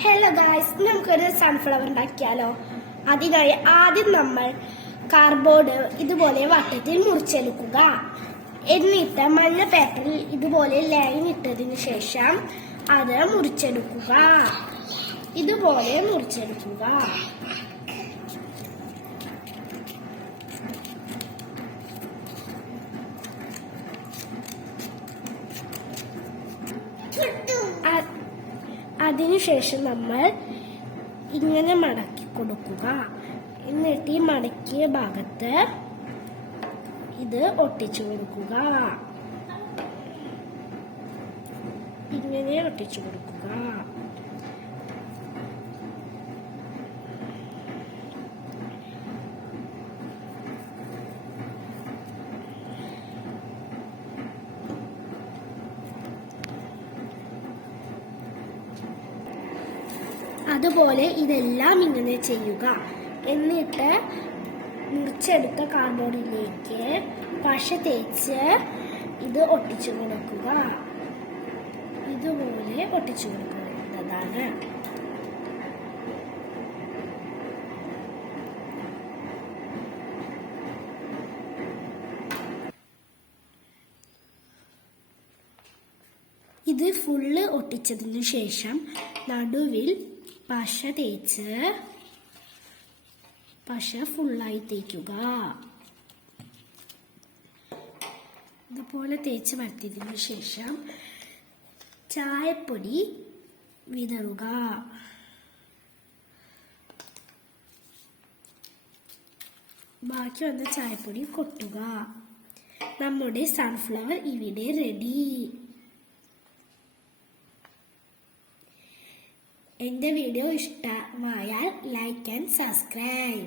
Hello guys, നമുക്കൊരു sunflower ഉണ്ടാക്കിയാലോ. അതിനായി ആദ്യം നമ്മൾ കാർഡ്ബോർഡ് ഇതുപോലെ വട്ടത്തിൽ മുറിച്ചെടുക്കുക. എന്നിട്ട് മഞ്ഞ പേപ്പറിൽ ഇതുപോലെ ലൈൻ ഇട്ടതിന് ശേഷം അത് മുറിച്ചെടുക്കുക. ഇതുപോലെ മുറിച്ചെടുക്കുക. അതിനുശേഷം നമ്മൾ ഇങ്ങനെ മടക്കി കൊടുക്കുക. എന്നിട്ട് ഈ മടക്കിയ ഭാഗത്ത് ഇത് ഒട്ടിച്ചു കൊടുക്കുക. ഇങ്ങനെ ഒട്ടിച്ചു കൊടുക്കുക. അതുപോലെ ഇതെല്ലാം ഇങ്ങനെ ചെയ്യുക. എന്നിട്ട് മുറിച്ചെടുത്ത കാർഡ്ബോർഡിലേക്ക് പശ തേച്ച് ഇത് ഒട്ടിച്ചു കൊടുക്കുക. ഇതുപോലെ ഒട്ടിച്ചു കൊടുക്കുന്നതാണ്. ഇത് ഫുള്ള് ഒട്ടിച്ചതിന് ശേഷം നടുവിൽ പശ തേച്ച് പശ ഫുള്ളായി തേക്കുക. ഇതുപോലെ തേച്ച് വരുത്തിയതിനു ശേഷം ചായപ്പൊടി വിതറുക. ബാക്കി വന്ന ചായപ്പൊടി കൊട്ടുക. നമ്മുടെ സൺഫ്ലവർ ഇവിടെ റെഡി. എന്റെ വീഡിയോ ഇഷ്ടമായാൽ ലൈക്ക് ആൻഡ് സബ്സ്ക്രൈബ്.